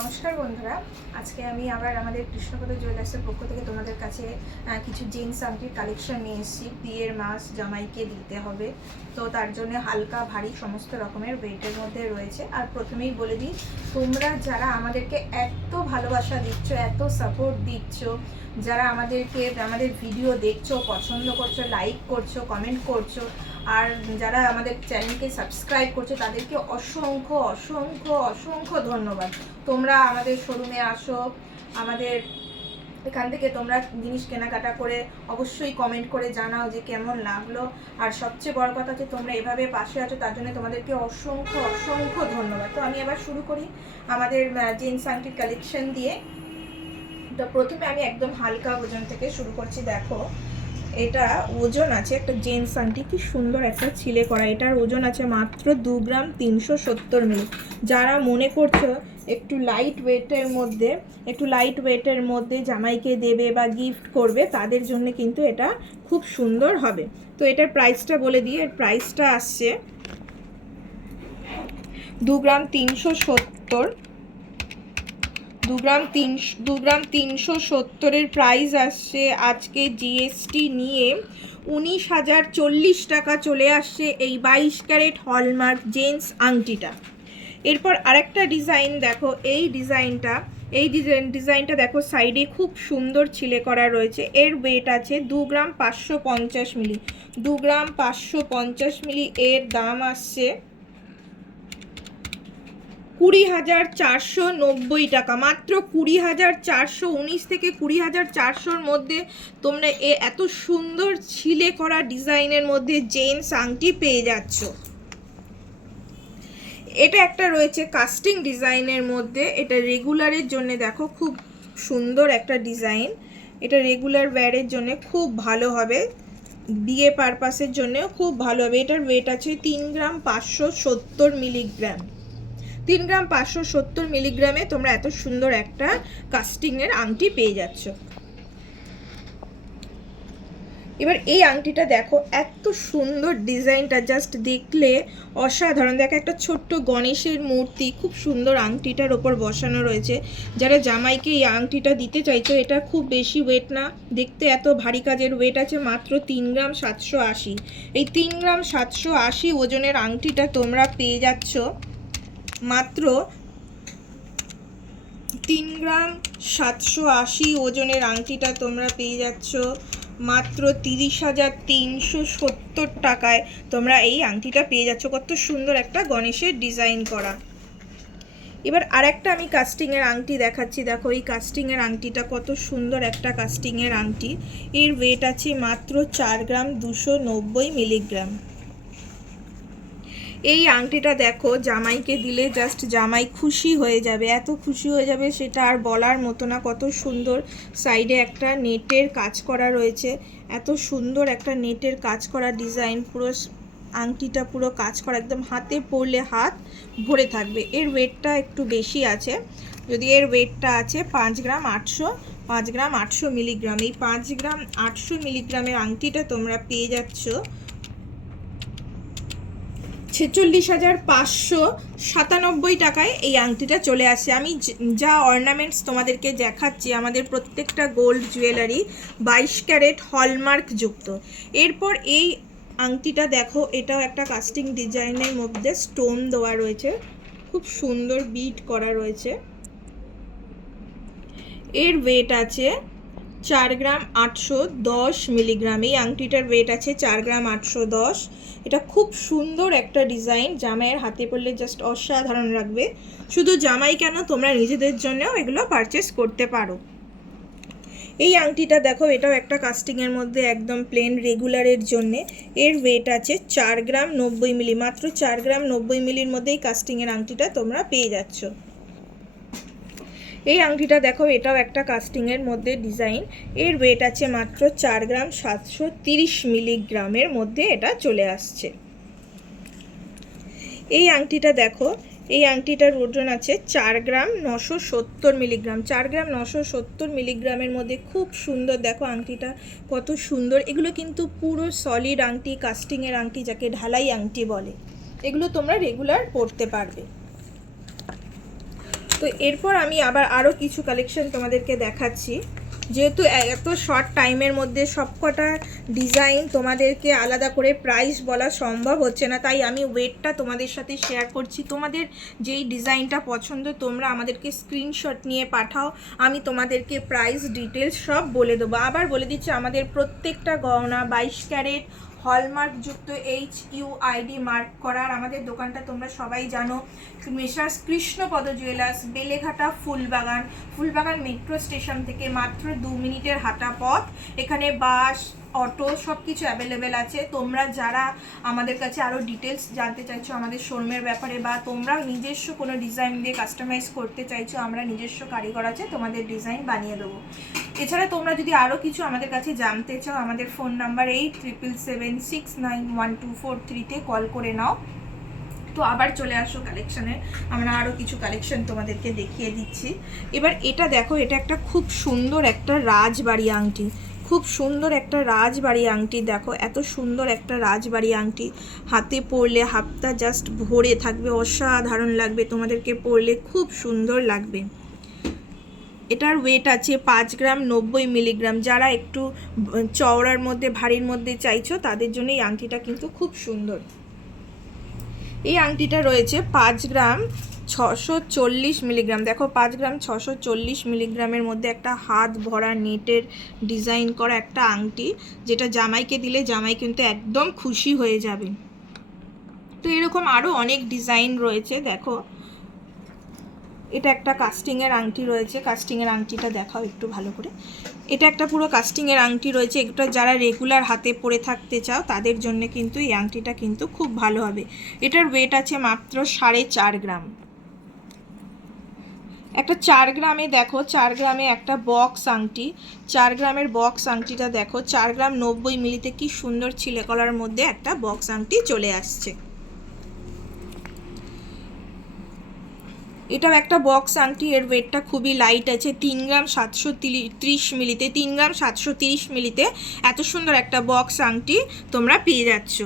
নমস্কার বন্ধুরা, আজকে আমি আবার আমাদের কৃষ্ণপদ জুয়েলার্সের পক্ষ থেকে তোমাদের কাছে কিছু জিন্স আংটির কালেকশন নিয়ে এসেছি। বিয়ের মাস জামাইকে দিতে হবে, তো তার জন্য হালকা ভারী সমস্ত রকমের ওয়েটের মধ্যে রয়েছে। আর প্রথমেই বলে দিই, তোমরা যারা আমাদেরকে এত ভালোবাসা দিচ্ছ, এত সাপোর্ট দিচ্ছ, যারা আমাদের ভিডিও দেখছো, পছন্দ করছো, লাইক করছো, কমেন্ট করছো, আর যারা আমাদের চ্যানেলকে সাবস্ক্রাইব করছে, তাদেরকে অসংখ্য অসংখ্য অসংখ্য ধন্যবাদ। তোমরা আমাদের শোরুমে আসো, আমাদের এখান থেকে তোমরা জিনিস কেনাকাটা করে অবশ্যই কমেন্ট করে জানাও যে কেমন লাগলো। আর সবচেয়ে বড় কথা যে তোমরা এভাবে পাশে আছো, তার জন্য তোমাদেরকে অসংখ্য অসংখ্য ধন্যবাদ। তো আমি এবার শুরু করি আমাদের জিন্স আংটির কালেকশন দিয়ে। তো প্রথমে আমি একদম হালকা ওজন থেকে শুরু করছি। দেখো, এটা ওজন আছে, একটা জেন্টস আংটি, কি সুন্দর একটা ছিলে করা। এটার ওজন আছে মাত্র 2 গ্রাম 370 মিলি। যারা মনে করছো একটু লাইট ওয়েটের মধ্যে জামাইকে দেবে বা গিফট করবে, তাদের জন্য কিন্তু এটা খুব সুন্দর হবে। তো এটার প্রাইসটা বলে দিই। এর প্রাইসটা আসছে 2 গ্রাম 370। 2 গ্রাম 370-এর প্রাইস আসছে আজকে জিএসটি নিয়ে 19,040 টাকা চলে আসছে এই 22 ক্যারেট হলমার্ক জেন্টস আংটিটা। এরপর আরেকটা ডিজাইন দেখো, এই ডিজাইনটা দেখো, সাইডে খুব সুন্দর ছিলে করা রয়েছে। এর ওয়েট আছে 2 গ্রাম 550 মিলি। 2 গ্রাম 550 মিলি। এর দাম আসছে 20,490 টাকা, মাত্র 20,419 থেকে 20,400-র মধ্যে তোমরা এত সুন্দর ছিলে করা ডিজাইনের মধ্যে জেন্টস আংটি পেয়ে যাচ্ছ। এটা একটা রয়েছে কাস্টিং ডিজাইনের মধ্যে। এটা রেগুলারের জন্য দেখো খুব সুন্দর একটা ডিজাইন। এটা রেগুলার ওয়্যারের জন্য খুব ভালো হবে, বিয়ে পারপাসের জন্যও খুব ভালো হবে। এটার ওয়েট আছে 3 গ্রাম 570 মিলিগ্রাম। 3 গ্রাম 570 মিলিগ্রামে তোমরা এত সুন্দর একটা কাস্টিংয়ের আংটি পেয়ে যাচ্ছ। এবার এই আংটিটা দেখো, এত সুন্দর ডিজাইনটা, জাস্ট দেখলে অসাধারণ। দেখো, একটা ছোট্ট গণেশের মূর্তি খুব সুন্দর আংটিটার ওপর বসানো রয়েছে। যারা জামাইকে এই আংটিটা দিতে চাইছো, এটা খুব বেশি ওয়েট না, দেখতে এত ভারী কাজের। ওয়েট আছে মাত্র 3 গ্রাম 780। এই 3 গ্রাম 780 ওজনের আংটিটা তোমরা পেয়ে যাচ্ছ মাত্র 3 গ্রাম 780 ওজনের আংটিটা তোমরা পেয়ে যাচ্ছ মাত্র 30,370 টাকায়। তোমরা এই আংটিটা পেয়ে যাচ্ছ। কত সুন্দর একটা গণেশের ডিজাইন করা। এবার আরেকটা আমি কাস্টিংয়ের আংটি দেখাচ্ছি। দেখো, এই কাস্টিংয়ের আংটিটা কত সুন্দর একটা কাস্টিংয়ের আংটি। এর ওয়েট আছে মাত্র 4 গ্রাম 290 মিলিগ্রাম। এই আংটিটা দেখো, জামাইকে দিলে জাস্ট জামাই খুশি হয়ে যাবে, এত খুশি হয়ে যাবে সেটা আর বলার মতো না। কত সুন্দর সাইডে একটা নেটের কাজ করা রয়েছে, এত সুন্দর একটা নেটের কাজ করা ডিজাইন। পুরো আংটিটা পুরো কাজ করা, একদম হাতে পরলে হাত ভরে থাকবে। এর ওয়েটটা একটু বেশি আছে, যদি এর ওয়েটটা আছে 5 গ্রাম 800 মিলিগ্রাম। এই 5 গ্রাম 800 মিলিগ্রামের আংটিটা তোমরা পেয়ে যাচ্ছ 46,597 টাকায়। এই আংটিটা চলে আসে। আমি যা অর্নামেন্টস তোমাদেরকে দেখাচ্ছি, আমাদের প্রত্যেকটা গোল্ড জুয়েলারি 22 ক্যারেট হলমার্ক যুক্ত। এরপর এই আংটিটা দেখো, এটাও একটা কাস্টিং ডিজাইনের মধ্যে স্টোন দেওয়া রয়েছে, খুব সুন্দর বিট করা রয়েছে। এর ওয়েট আছে 4 গ্রাম 810 মিলিগ্রাম। এই আংটিটার ওয়েট আছে 4 গ্রাম 810। এটা খুব সুন্দর একটা ডিজাইন, জামাইয়ের হাতে পরলে জাস্ট অসাধারণ লাগবে। শুধু জামাই কেন, তোমরা নিজেদের জন্যও এগুলো পারচেস করতে পারো। এই আংটিটা দেখো, এটাও একটা কাস্টিংয়ের মধ্যে, একদম প্লেন রেগুলারের জন্যে। এর ওয়েট আছে 4 গ্রাম 90 মিলি। মাত্র 4 গ্রাম 90 মিলির মধ্যে এই কাস্টিংয়ের আংটিটা তোমরা পেয়ে যাচ্ছ। এই আংটিটা দেখো, এটাও একটা কাস্টিংয়ের মধ্যে ডিজাইন। এর ওয়েট আছে মাত্র 4 গ্রাম 730 মিলিগ্রামের মধ্যে এটা চলে আসছে। এই আংটিটা দেখো, এই আংটিটার ওজন আছে 4 গ্রাম 970 মিলিগ্রাম। 4 গ্রাম 970 মিলিগ্রামের মধ্যে খুব সুন্দর। দেখো আংটিটা কত সুন্দর। এগুলো কিন্তু পুরো সলিড আংটি, কাস্টিংয়ের আংটি, যাকে ঢালাই আংটি বলে। এগুলো তোমরা রেগুলার পরতে পারবে। তো এরপর আমি আবার আরও কিছু কালেকশন তোমাদেরকে দেখাচ্ছি। যেহেতু এত শর্ট টাইমের মধ্যে সবকটা ডিজাইন তোমাদেরকে আলাদা করে প্রাইস বলা সম্ভব হচ্ছে না, তাই আমি ওয়েটটা তোমাদের সাথে শেয়ার করছি। তোমাদের যেই ডিজাইনটা পছন্দ তোমরা আমাদেরকে স্ক্রিনশট নিয়ে পাঠাও, আমি তোমাদেরকে প্রাইস ডিটেলস সব বলে দেবো। আবার বলে দিচ্ছি, আমাদের প্রত্যেকটা গহনা 22 ক্যারেট হলমার্কযুক্ত HUID মার্ক করার। আমাদের দোকানটা তোমরা সবাই জানো, মেসার্স কৃষ্ণপদ জুয়েলার্স, বেলেঘাটা ফুলবাগান মেট্রো স্টেশন থেকে মাত্র 2 মিনিটের হাঁটা পথ। এখানে বাস, অটো সব কিছু অ্যাভেলেবেল আছে। তোমরা যারা আমাদের কাছে আরও ডিটেলস জানতে চাইছো আমাদের শোরুমের ব্যাপারে, বা তোমরা নিজস্ব কোনো ডিজাইন দিয়ে কাস্টমাইজ করতে চাইছো, আমরা নিজস্ব কারিগর আছে, তোমাদের ডিজাইন বানিয়ে দেবো। এছাড়া তোমরা যদি আরও কিছু আমাদের কাছে জানতে চাও, আমাদের ফোন নাম্বার 8777691243-তে কল করে নাও। তো আবার চলে আসো কালেকশানে, আমরা আরও কিছু কালেকশন তোমাদেরকে দেখিয়ে দিচ্ছি। এবার এটা দেখো, এটা একটা খুব সুন্দর একটা রাজবাড়ি আংটি, খুব সুন্দর একটা রাজবাড়ি আংটি। দেখো এত সুন্দর একটা রাজবাড়ি আংটি, হাতে পরলে হাতটা জাস্ট ভরে থাকবে, অসাধারণ লাগবে, তোমাদেরকে পরলে খুব সুন্দর লাগবে। এটার ওয়েট আছে 5 গ্রাম 90 মিলিগ্রাম। যারা একটু চওড়ার মধ্যে ভারীর মধ্যে চাইছো তাদের জন্য এই আংটিটা কিন্তু খুব সুন্দর। এই আংটিটা রয়েছে 5 গ্রাম 640 মিলিগ্রাম। দেখো 5 গ্রাম 640 মিলিগ্রামের মধ্যে একটা হাত ভরা নেটের ডিজাইন করা একটা আংটি, যেটা জামাইকে দিলে জামাই কিন্তু একদম খুশি হয়ে যাবে। তো এরকম আরও অনেক ডিজাইন রয়েছে। দেখো এটা একটা কাস্টিংয়ের আংটি রয়েছে, কাস্টিংয়ের আংটিটা দেখাও একটু ভালো করে। এটা একটা পুরো কাস্টিংয়ের আংটি রয়েছে। এটা যারা রেগুলার হাতে পরে থাকতে চাও তাদের জন্য কিন্তু এই আংটিটা কিন্তু খুব ভালো হবে। এটার ওয়েট আছে মাত্র 4.5 গ্রাম। একটা 4 গ্রামে দেখো, 4 গ্রামে একটা বক্স আংটি, 4 গ্রামের বক্স আংটিটা দেখো, 4 গ্রাম 90 মিলিতে কি সুন্দর ছিলে কলার মধ্যে একটা বক্স আংটি চলে আসছে। এটাও একটা বক্স আংটি, এর ওয়েটটা খুবই লাইট আছে, 3 গ্রাম 730 মিলিতে, 3 গ্রাম 730 মিলিতে এত সুন্দর একটা বক্স আংটি তোমরা পেয়ে যাচ্ছ।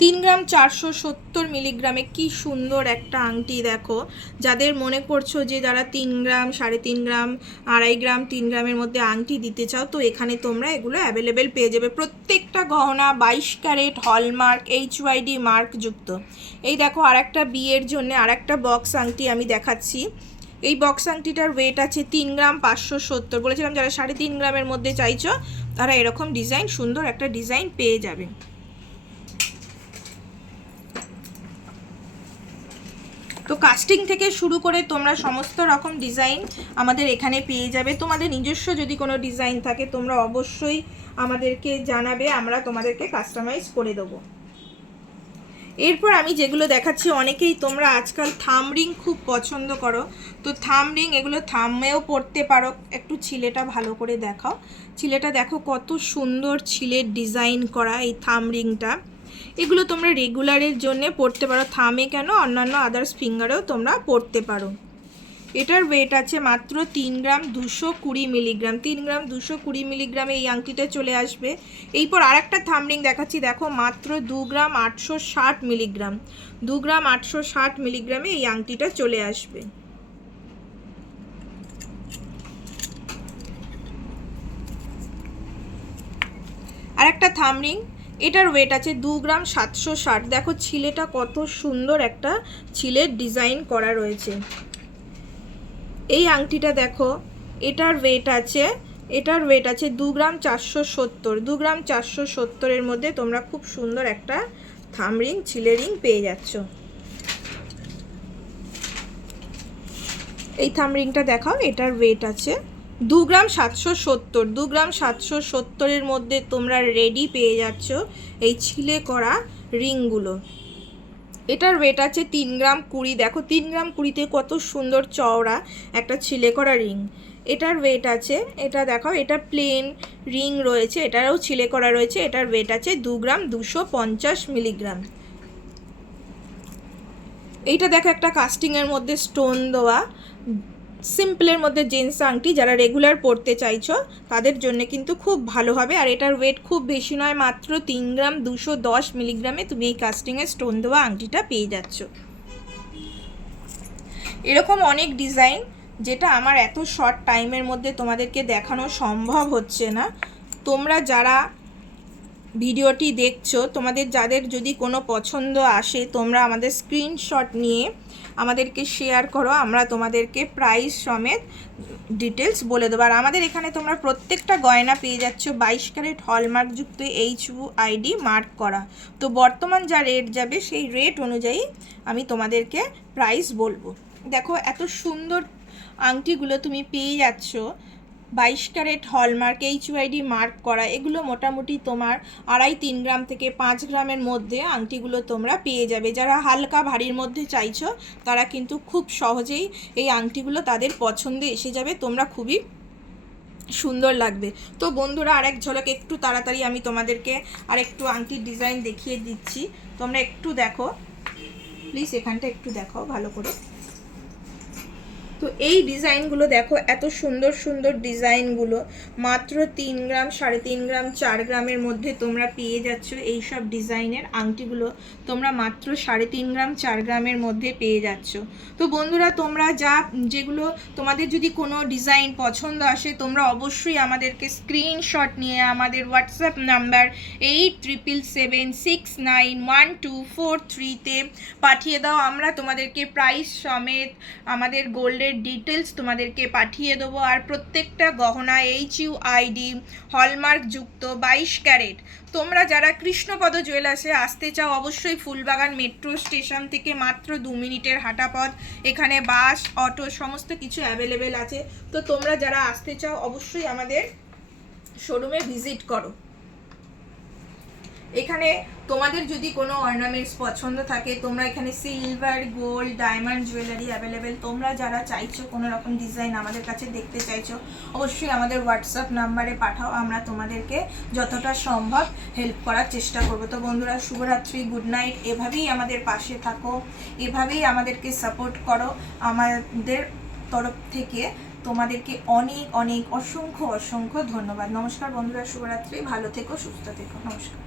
3 গ্রাম 470 মিলিগ্রামে কি সুন্দর একটা আংটি। দেখো যাদের মনে করছো যে যারা 3 গ্রাম 3.5 গ্রাম 2.5 গ্রাম 3 গ্রামের মধ্যে আংটি দিতে চাও, তো এখানে তোমরা এগুলো অ্যাভেলেবেল পেয়ে যাবে। প্রত্যেকটা গহনা 22 ক্যারেট হলমার্ক HUID মার্কযুক্ত। এই দেখো আরেকটা বিয়ের জন্য আরেকটা বক্স আংটি আমি দেখাচ্ছি। এই বক্স আংটিটার ওয়েট আছে 3 গ্রাম 570। বলেছিলাম যারা 3.5 গ্রামের মধ্যে চাইছো তারা এরকম ডিজাইন, সুন্দর একটা ডিজাইন পেয়ে যাবে। তো কাস্টিং থেকে শুরু করে তোমরা সমস্ত রকম ডিজাইন আমাদের এখানে পেয়ে যাবে। তোমাদের নিজস্ব যদি কোনো ডিজাইন থাকে তোমরা অবশ্যই আমাদেরকে জানাবে, আমরা তোমাদেরকে কাস্টমাইজ করে দেবো। এরপর আমি যেগুলো দেখাচ্ছি, অনেকেই তোমরা আজকাল থাম রিং খুব পছন্দ করো, তো থাম রিং এগুলো থামেও পরতে পারো। একটু ছিলেটা ভালো করে দেখাও, ছিলেটা দেখো কত সুন্দর ছিলের ডিজাইন করা এই থাম রিংটা। এগুলো তোমরা রেগুলারের জন্য পরতে পারো, থামে কেন অন্যান্য আদার্স ফিঙ্গারেও তোমরা পরতে পারো। এটার ওয়েট আছে মাত্র 3 গ্রাম 220 মিলিগ্রাম। 3 গ্রাম 220 মিলিগ্রামে এই আংটিটা চলে আসবে। এরপর আরেকটা থাম রিং দেখাচ্ছি, দেখো মাত্র 2 গ্রাম 860 মিলিগ্রাম। 2 গ্রাম 860 মিলিগ্রামে এই আংটিটা চলে আসবে। আরেকটা থাম রিং, এটার ওয়েট আছে 2 গ্রাম 760। দেখো ছিলেটা কত সুন্দর একটা ছিলের ডিজাইন করা রয়েছে। এই আংটিটা দেখো, এটার ওয়েট আছে 2 গ্রাম 470। 2 গ্রাম 470-এর মধ্যে তোমরা খুব সুন্দর একটা থাম রিং, ছিলে রিং পেয়ে যাচ্ছ। এই থাম রিংটা দেখাও, এটার ওয়েট আছে 2 গ্রাম 770। 2 গ্রাম 770-এর মধ্যে তোমরা রেডি পেয়ে যাচ্ছ এই ছিলে করা রিংগুলো। এটার ওয়েট আছে 3 গ্রাম 20। দেখো 3 গ্রাম 20-তে কত সুন্দর চওড়া একটা ছিলে করা রিং। এটার ওয়েট আছে, এটা দেখাও, এটা প্লেন রিং রয়েছে, এটারও ছিলে করা রয়েছে। এটার ওয়েট আছে 2 গ্রাম 250 মিলিগ্রাম। এইটা দেখো একটা কাস্টিংয়ের মধ্যে স্টোন দেওয়া, সিম্পলের মধ্যে জেন্টস আংটি যারা রেগুলার পরতে চাইছো তাদের জন্য কিন্তু খুব ভালো হবে। আর এটার ওয়েট খুব বেশি নয়, মাত্র 3 গ্রাম 210 মিলিগ্রামে তুমি এই কাস্টিংয়ের স্টোন দেওয়া আংটিটা পেয়ে যাচ্ছ। এরকম অনেক ডিজাইন যেটা আমার এত শর্ট টাইমের মধ্যে তোমাদেরকে দেখানো সম্ভব হচ্ছে না। তোমরা যারা ভিডিওটি দেখছো, তোমাদের যাদের যদি কোনো পছন্দ আসে, তোমরা আমাদের স্ক্রিনশট নিয়ে আমাদেরকে শেয়ার করো, আমরা তোমাদেরকে প্রাইস সমেত ডিটেলস বলে দেবো। আর আমাদের এখানে তোমরা প্রত্যেকটা গয়না পেয়ে যাচ্ছ 22 ক্যারেট হলমার্কযুক্ত HUID মার্ক করা। তো বর্তমান যা রেট যাবে সেই রেট অনুযায়ী আমি তোমাদেরকে প্রাইস বলবো। দেখো এত সুন্দর আংটিগুলো তুমি পেয়ে যাচ্ছ 22 ক্যারেট হলমার্ক HUID মার্ক করা। এগুলো মোটামুটি তোমার 2.5-3 গ্রাম থেকে 5 গ্রামের মধ্যে আংটিগুলো তোমরা পেয়ে যাবে। যারা হালকা ভারীর মধ্যে চাইছো তারা কিন্তু খুব সহজেই এই আংটিগুলো তাদের পছন্দে এসে যাবে, তোমরা খুবই সুন্দর লাগবে। তো বন্ধুরা আরেক ঝলক একটু তাড়াতাড়ি আমি তোমাদেরকে আরেকটু আংটির ডিজাইন দেখিয়ে দিচ্ছি, তোমরা একটু দেখো প্লিজ, এখানটা একটু দেখো ভালো করে। তো এই ডিজাইনগুলো দেখো, এত সুন্দর সুন্দর ডিজাইনগুলো মাত্র 3 গ্রাম 3.5 গ্রাম 4 গ্রামের মধ্যে তোমরা পেয়ে যাচ্ছ। এই সব ডিজাইনের আংটিগুলো তোমরা মাত্র 3.5 গ্রাম 4 গ্রামের মধ্যে পেয়ে যাচ্ছ। তো বন্ধুরা তোমরা যেগুলো তোমাদের যদি কোনো ডিজাইন পছন্দ আসে, তোমরা অবশ্যই আমাদেরকে স্ক্রিনশট নিয়ে আমাদের হোয়াটসঅ্যাপ নাম্বার 8777691243-তে পাঠিয়ে দাও। আমরা তোমাদেরকে প্রাইস সমেত আমাদের গোল্ডের ডিটেলস তোমাদেরকে পাঠিয়ে দেবো। আর প্রত্যেকটা গহনা HUID হলমার্ক যুক্ত 22 ক্যারেট। তোমরা যারা কৃষ্ণপদ জুয়েলার্সে আসতে চাও, অবশ্যই ফুলবাগান মেট্রো স্টেশন থেকে মাত্র 2 মিনিটের হাঁটা পথ। এখানে বাস, অটো সমস্ত কিছু অ্যাভেলেবেল আছে। তো তোমরা যারা আসতে চাও অবশ্যই আমাদের শোরুমে ভিজিট করো। এখানে তোমাদের যদি কোনো অর্নামেন্টস পছন্দ থাকে, তোমরা এখানে silver, gold, diamond jewellery available. তোমরা যারা চাইছো কোনো রকম ডিজাইন আমাদের কাছে দেখতে চাইছো, অবশ্যই আমাদের হোয়াটসঅ্যাপ নাম্বারে পাঠাও, আমরা তোমাদেরকে যতটা সম্ভব হেল্প করার চেষ্টা করব। তো বন্ধুরা শুভরাত্রি, গুড নাইট। এভাবেই আমাদের পাশে থাকো, এভাবেই আমাদেরকে সাপোর্ট করো। আমাদের তরফ থেকে তোমাদেরকে অনেক অনেক অসংখ্য অসংখ্য ধন্যবাদ। নমস্কার বন্ধুরা, শুভরাত্রি, ভালো থেকো, সুস্থ থেকো, নমস্কার।